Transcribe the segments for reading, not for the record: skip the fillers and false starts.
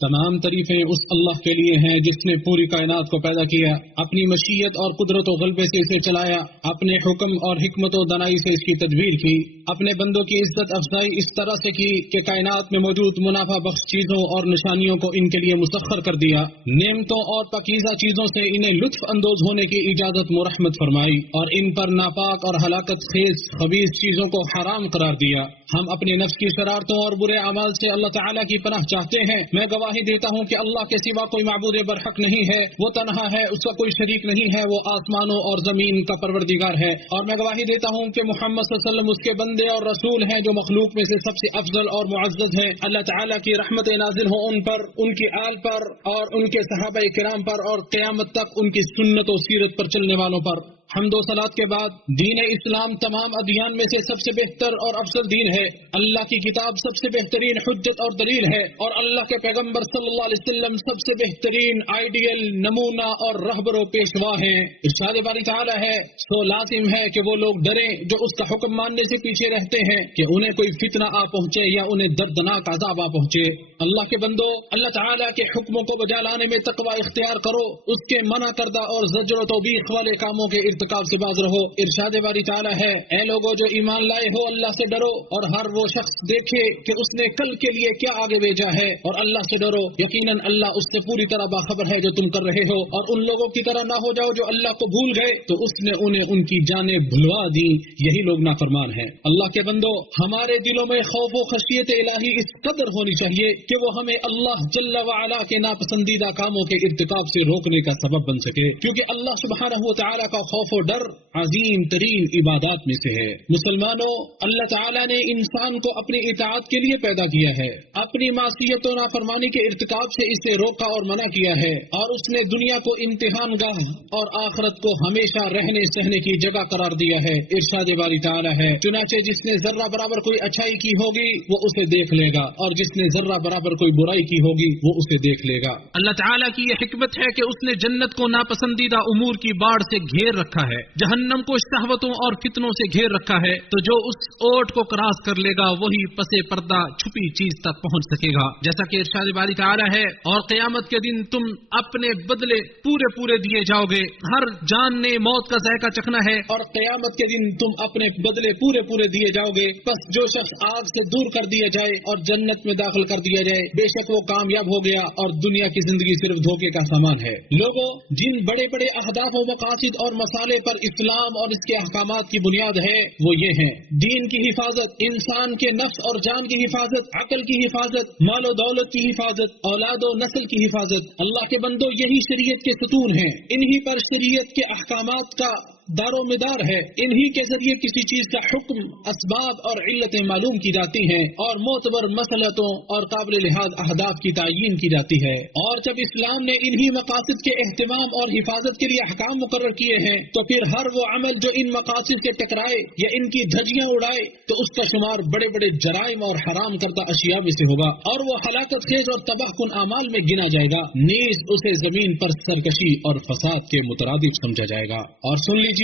تمام تعریفیں اس اللہ کے لیے ہیں جس نے پوری کائنات کو پیدا کیا، اپنی مشیت اور قدرت و غلبے سے اسے چلایا، اپنے حکم اور حکمت و دنائی سے اس کی تدبیر کی، اپنے بندوں کی عزت افزائی اس طرح سے کی کہ کائنات میں موجود منافع بخش چیزوں اور نشانیوں کو ان کے لیے مسخر کر دیا، نعمتوں اور پاکیزہ چیزوں سے انہیں لطف اندوز ہونے کی اجازت مرحمت فرمائی، اور ان پر ناپاک اور ہلاکت خیز خبیث چیزوں کو حرام قرار دیا۔ ہم اپنے نفس کی شرارتوں اور برے اعمال سے اللہ تعالیٰ کی پناہ چاہتے ہیں۔ میں گواہی دیتا ہوں کہ اللہ کے سوا کوئی معبود برحق نہیں ہے، وہ تنہا ہے، اس کا کوئی شریک نہیں ہے، وہ آسمانوں اور زمین کا پروردگار ہے، اور میں گواہی دیتا ہوں کہ محمد صلی اللہ علیہ وسلم اس کے بندے اور رسول ہیں جو مخلوق میں سے سب سے افضل اور معزز ہیں۔ اللہ تعالیٰ کی رحمت نازل ہو ان پر، ان کی آل پر اور ان کے صحابہ کرام پر، اور قیامت تک ان کی سنت و سیرت پر چلنے والوں پر۔ حمد و صلات کے بعد دین اسلام تمام ادیان میں سے سب سے بہتر اور افضل دین ہے۔ اللہ کی کتاب سب سے بہترین حجت اور دلیل ہے، اور اللہ کے پیغمبر صلی اللہ علیہ وسلم سب سے بہترین آئیڈیل، نمونہ اور رہبر و پیشوا ہیں۔ ارشاد باری تعالی ہے، سو لازم ہے کہ وہ لوگ ڈریں جو اس کا حکم ماننے سے پیچھے رہتے ہیں کہ انہیں کوئی فتنہ آ پہنچے یا انہیں دردناک عذاب آ پہنچے۔ اللہ کے بندو، اللہ تعالیٰ کے حکموں کو بجا لانے میں تقوی اختیار کرو، اس کے منع کردہ اور زجر و توبیخ والے کاموں کے ارتکاب سے باز رہو۔ ارشاد باری تعالی ہے، اے لوگو جو ایمان لائے ہو، اللہ سے ڈرو، اور ہر وہ شخص دیکھے کہ اس نے کل کے لیے کیا آگے بھیجا ہے، اور اللہ سے ڈرو، یقیناً اللہ اس سے پوری طرح باخبر ہے جو تم کر رہے ہو۔ اور ان لوگوں کی طرح نہ ہو جاؤ جو اللہ کو بھول گئے تو اس نے انہیں ان کی جانیں بھلوا دی، یہی لوگ نافرمان ہیں۔ اللہ کے بندو، ہمارے دلوں میں خوف و خشیت الہی اس قدر ہونی چاہیے کہ وہ ہمیں اللہ جل وعلا کے ناپسندیدہ کاموں کے ارتکاب سے روکنے کا سبب بن سکے، کیونکہ اللہ سبحانہ و تعالیٰ کا خوف و ڈر عظیم ترین عبادات میں سے ہے۔ مسلمانوں، اللہ تعالیٰ نے انسان کو اپنی اطاعت کے لیے پیدا کیا ہے، اپنی معصیت و نافرمانی کے ارتکاب سے اسے روکا اور منع کیا ہے، اور اس نے دنیا کو امتحان گاہ اور آخرت کو ہمیشہ رہنے سہنے کی جگہ قرار دیا ہے۔ ارشاد باری تعالیٰ ہے، چنانچہ جس نے ذرہ برابر کوئی اچھائی کی ہوگی وہ اسے دیکھ لے گا، اور جس نے ذرہ برابر کوئی برائی کی ہوگی وہ اسے دیکھ لے گا۔ اللہ تعالیٰ کی یہ حکمت ہے کہ اس نے جنت کو ناپسندیدہ امور کی باڑ سے گھیر رکھا ہے، جہنم کو شہوتوں اور فتنوں سے گھیر رکھا ہے، تو جو اس اوٹ کو کراس کر لے گا وہی پسے پردہ چھپی چیز تک پہنچ سکے گا۔ جیسا کہ ارشاد باری تعالیٰ ہے، اور قیامت کے دن تم اپنے بدلے پورے پورے دیے جاؤ گے، ہر جان نے موت کا ذائقہ چکھنا ہے، اور قیامت کے دن تم اپنے بدلے پورے پورے دیے جاؤ گے۔ بس جو شخص آگ سے دور کر دیا جائے اور جنت میں داخل کر دیا جائے، بے شک وہ کامیاب ہو گیا، اور دنیا کی زندگی صرف دھوکے کا سامان ہے۔ لوگوں، جن بڑے بڑے اہداف و مقاصد اور مسالے پر اسلام اور اس کے احکامات کی بنیاد ہے وہ یہ ہیں: دین کی حفاظت، انسان کے نفس اور جان کی حفاظت، عقل کی حفاظت، مال و دولت کی حفاظت، اولاد و نسل کی حفاظت۔ اللہ کے بندو، یہی شریعت کے ستون ہیں، انہی پر شریعت کے احکامات کا دار و مدار ہے، انہی کے ذریعے کسی چیز کا حکم، اسباب اور علتیں معلوم کی جاتی ہیں، اور معتبر مسئلتوں اور قابل لحاظ اہداف کی تعیین کی جاتی ہے۔ اور جب اسلام نے انہی مقاصد کے اہتمام اور حفاظت کے لیے احکام مقرر کیے ہیں، تو پھر ہر وہ عمل جو ان مقاصد سے ٹکرائے یا ان کی دھجیاں اڑائے تو اس کا شمار بڑے بڑے جرائم اور حرام کردہ اشیاء میں سے ہوگا، اور وہ ہلاکت خیز اور تباہ کن اعمال میں گنا جائے گا، نیز اسے زمین پر سرکشی اور فساد کے مترادف سمجھا جائے گا۔ اور سن لیجیے،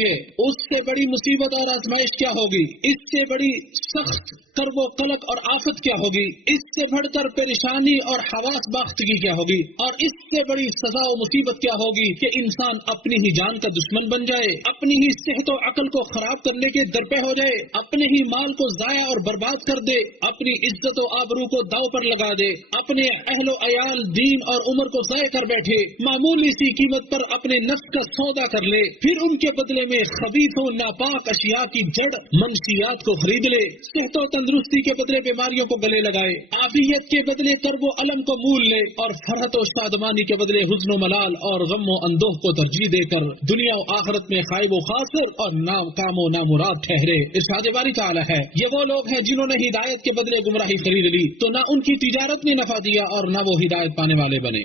اس سے بڑی مصیبت اور آزمائش کیا ہوگی، اس سے بڑی سخت کرب و قلق اور آفت کیا ہوگی، اس سے بڑھ کر پریشانی اور حواس باختگی کیا ہوگی، اور اس سے بڑی سزا و مصیبت کیا ہوگی کہ انسان اپنی ہی جان کا دشمن بن جائے، اپنی ہی صحت و عقل کو خراب کرنے کے درپے ہو جائے، اپنے ہی مال کو ضائع اور برباد کر دے، اپنی عزت و آبرو کو داؤ پر لگا دے، اپنے اہل و عیال، دین اور عمر کو ضائع کر بیٹھے، معمولی سی قیمت پر اپنے نفس کا سودا کر لے، پھر ان کے بدلے میں خبیث و ناپاک اشیاء کی جڑ منشیات کو خرید لے، صحت و تندرستی کے بدلے بیماریوں کو گلے لگائے، عافیت کے بدلے کرب و الم کو مول لے، اور فرحت و شادمانی کے بدلے حزن و ملال اور غم و اندوہ کو ترجیح دے کر دنیا و آخرت میں خائب و خاسر اور ناکام و نامراد ٹھہرے۔ ارشاد باری تعالی ہے، یہ وہ لوگ ہیں جنہوں نے ہدایت کے بدلے گمراہی خرید لی، تو نہ ان کی تجارت نے نفع دیا اور نہ وہ ہدایت پانے والے بنے۔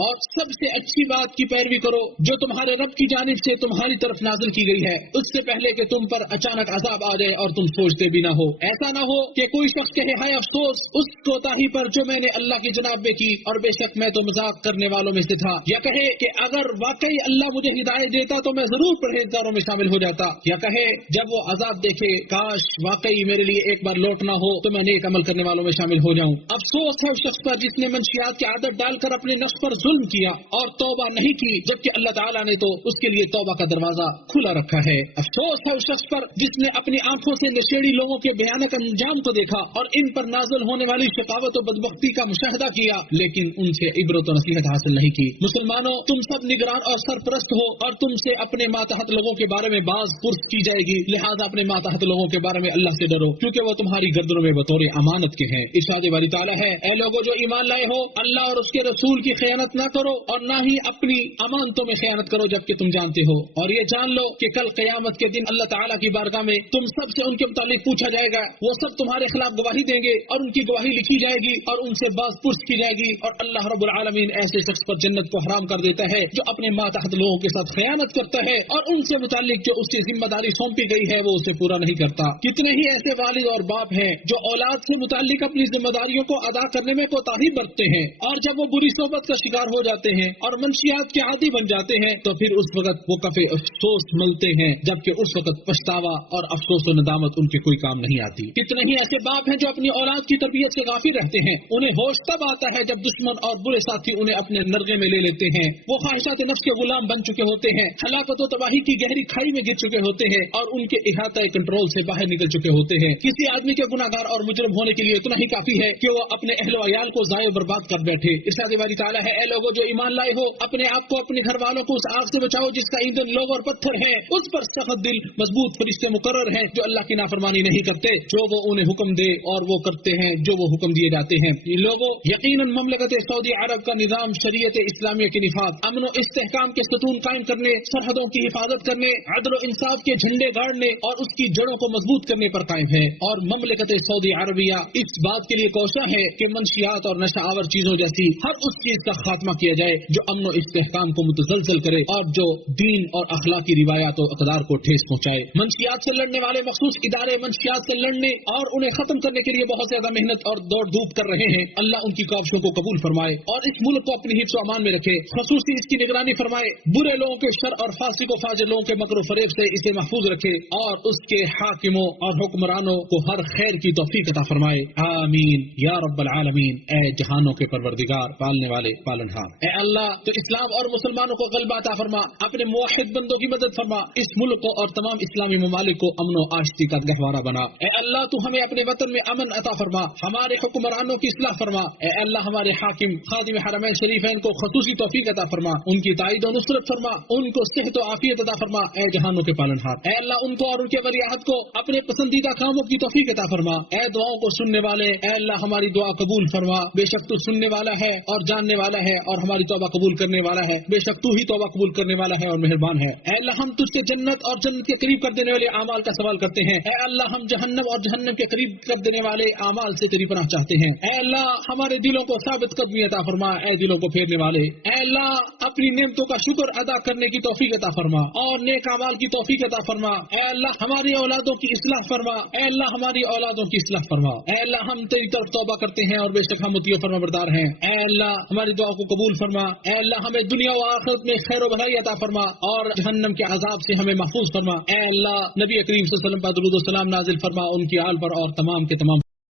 اور سب سے اچھی بات کی پیروی کرو جو تمہارے رب کی جانب سے تمہاری طرف نازل کی گئی ہے، اس سے پہلے کہ تم پر اچانک عذاب آ جائے اور تم سوچتے بھی نہ ہو۔ ایسا نہ ہو کہ کوئی شخص کہے ہائے افسوس اس کوتاہی پر جو میں نے اللہ کی جناب میں کی، اور بے شک میں تو مذاق کرنے والوں میں سے تھا، یا کہے کہ اگر واقعی اللہ مجھے ہدایت دیتا تو میں ضرور پرہیزگاروں میں شامل ہو جاتا، یا کہے جب وہ عذاب دیکھے کاش واقعی میرے لیے ایک بار لوٹنا ہو تو میں نیک عمل کرنے والوں میں شامل ہو جاؤں۔ افسوس ہے اس شخص پر جس نے منشیات کی عادت ڈال کر اپنے نفس پر ظلم کیا اور توبہ نہیں کی، جبکہ اللہ تعالیٰ نے تو اس کے لیے توبہ کا دروازہ کھلا رکھا ہے۔ افسوس ہے اس شخص پر جس نے اپنی آنکھوں سے نشیڑی لوگوں کے بھیانک انجام کو دیکھا اور ان پر نازل ہونے والی شقاوت و بدبختی کا مشاہدہ کیا، لیکن ان سے عبرت و نصیحت حاصل نہیں کی۔ مسلمانوں، تم سب نگران اور سرپرست ہو اور تم سے اپنے ماتحت لوگوں کے بارے میں باز پرس کی جائے گی، لہذا اپنے ماتحت لوگوں کے بارے میں اللہ سے ڈرو کیونکہ وہ تمہاری گردنوں میں بطور امانت کے ہیں۔ ارشاد باری تعالیٰ ہے، اے لوگوں جو ایمان لائے ہو، اللہ اور اس کے رسول کی خیانت نہ کرو اور نہ ہی اپنی امانتوں میں خیانت کرو جبکہ تم جانتے ہو، اور یہ جان لو کہ کل قیامت کے دن اللہ تعالیٰ کی بارگاہ میں تم سب سے ان کے متعلق پوچھا جائے گا۔ وہ سب تمہارے خلاف گواہی دیں گے اور ان کی گواہی لکھی جائے گی اور ان سے باز پرس کی جائے گی، اور اللہ رب العالمین ایسے شخص پر جنت کو حرام کر دیتا ہے جو اپنے ماتحت لوگوں کے ساتھ خیانت کرتا ہے اور ان سے متعلق جو اس کی ذمہ داری سونپی گئی ہے وہ اسے پورا نہیں کرتا۔ کتنے ہی ایسے والد اور باپ ہیں جو اولاد سے متعلق اپنی ذمہ داریوں کو ادا کرنے میں کوتاہی برتتے ہیں، اور جب وہ بری صحبت کا شکار ہو جاتے ہیں اور منشیات کے عادی بن جاتے ہیں تو پھر اس وقت وہ کفے افسوس ملتے ہیں، جبکہ اس وقت پچھتاوا اور افسوس و ندامت ان کے کوئی کام نہیں آتی۔ کتنے ہی ایسے باپ ہیں جو اپنی اولاد کی تربیت سے غافل رہتے ہیں، انہیں ہوش تب آتا ہے جب دشمن اور برے ساتھی انہیں اپنے نرغے میں لے لیتے ہیں، وہ خواہشات نفس کے غلام بن چکے ہوتے ہیں، ہلاکت و تباہی کی گہری کھائی میں گر چکے ہوتے ہیں اور ان کے احاطہ کنٹرول سے باہر نکل چکے ہوتے ہیں۔ کسی آدمی کے گناہگار اور مجرم ہونے کے لیے اتنا ہی کافی ہے کہ وہ اپنے اہل و عیال کو ضائع برباد کر بیٹھے۔ ارشاد باری تعالیٰ ہے، اے لوگوں جو ایمان لائے ہو، اپنے آپ کو اپنے گھر والوں کو اس آگ سے بچاؤ جس کا ایندھن لوگ اور پتھر ہیں، اس پر سخت دل مضبوط فرشتے مقرر ہیں جو اللہ کی نافرمانی نہیں کرتے، جو وہ انہیں حکم دے اور وہ کرتے ہیں جو وہ حکم دیے جاتے ہیں۔ یہ لوگوں، یقیناً مملکت سعودی عرب کا نظام شریعت اسلامیہ کی نفاذ، امن و استحکام کے ستون قائم کرنے، سرحدوں کی حفاظت کرنے، عدل و انصاف کے جھنڈے گاڑنے اور اس کی جڑوں کو مضبوط کرنے پر قائم ہے، اور مملکت سعودی عربیہ اس بات کے لیے کوشاں ہے کہ منشیات اور نشہ آور چیزوں جیسی ہر اس چیز کا خاتمہ کیا جائے جو امن و استحکام کو متزلزل کرے اور جو دین اور اخلاقی روایات و اقدار کو ٹھیس پہنچائے۔ منشیات سے لڑنے والے مخصوص ادارے منشیات سے لڑنے اور انہیں ختم کرنے کے لیے بہت زیادہ محنت اور دوڑ دھوپ کر رہے ہیں۔ اللہ ان کی کوششوں کو قبول فرمائے اور اس ملک کو اپنی حفظ و امان میں رکھے، خصوصی اس کی نگرانی فرمائے، برے لوگوں کے شر اور فاسق و فاجر لوگوں کے مکر و فریب سے اسے محفوظ رکھے اور اس کے حاکموں اور حکمرانوں کو ہر خیر کی توفیق عطا فرمائے، آمین یا رب العالمین۔ اے جہانوں کے پروردگار، پالنے والے پالنہار، اے اللہ تو اسلام اور مسلمانوں کو غلبہ عطا فرما، اپنے موحد بندوں کی مدد فرما، اس ملک کو اور تمام اسلامی ممالک کو امن و آشتی کا گہوارہ بنا۔ اے اللہ تو ہمیں اپنے وطن میں امن عطا فرما، ہمارے حکمرانوں کی اصلاح فرما۔ اے اللہ ہمارے حاکم خادم حرمین شریفین کو خصوصی توفیق عطا فرما، ان کی تائید و نصرت فرما، ان کو صحت و عافیت عطا فرما، اے جہانوں کے پالنہار۔ اے اللہ ان کو اور ان کے ولی عہد کو اپنے پسندیدہ کاموں کی توفیق عطا فرما۔ اے دعاؤں کو سننے والے، اے اللہ ہماری دعا قبول فرما، بے شک تو سننے والا ہے اور جاننے والا ہے اور ہماری توبہ قبول کرنے والا ہے، بے شک تو ہی توبہ قبول کرنے والا ہے اور مہربان ہے۔ اے اللہ ہم تجھ سے جنت اور جنت کے قریب کر دینے والے اعمال کا سوال کرتے ہیں، اے اللہ ہم جہنم اور جہنم کے قریب کر دینے والے اعمال سے تیری پناہ چاہتے ہیں۔ اے اللہ ہمارے دلوں کو ثابت قدمی عطا فرما، اے دلوں کو پھیرنے والے، اے اللہ اپنی نعمتوں کا شکر ادا کرنے کی توفیق عطا فرما اور نیک اعمال کی توفیق عطا فرما۔ اے اللہ ہماری اولادوں کی اصلاح فرما، اے اللہ ہماری اولادوں کی اصلاح فرما۔ اے اللہ ہم تیری طرف توبہ کرتے ہیں اور بے شک ہم مطیع و فرما بردار ہیں۔ اے اللہ ہماری دعا کو قبول فرما، اے اللہ ہمیں دنیا و آخرت میں خیر و بھلائی عطا فرما اور جہنم کے عذاب سے ہمیں محفوظ فرما۔ اے اللہ نبی کریم صلی اللہ علیہ وسلم پر درود و سلام نازل فرما، ان کی آل پر اور تمام کے تمام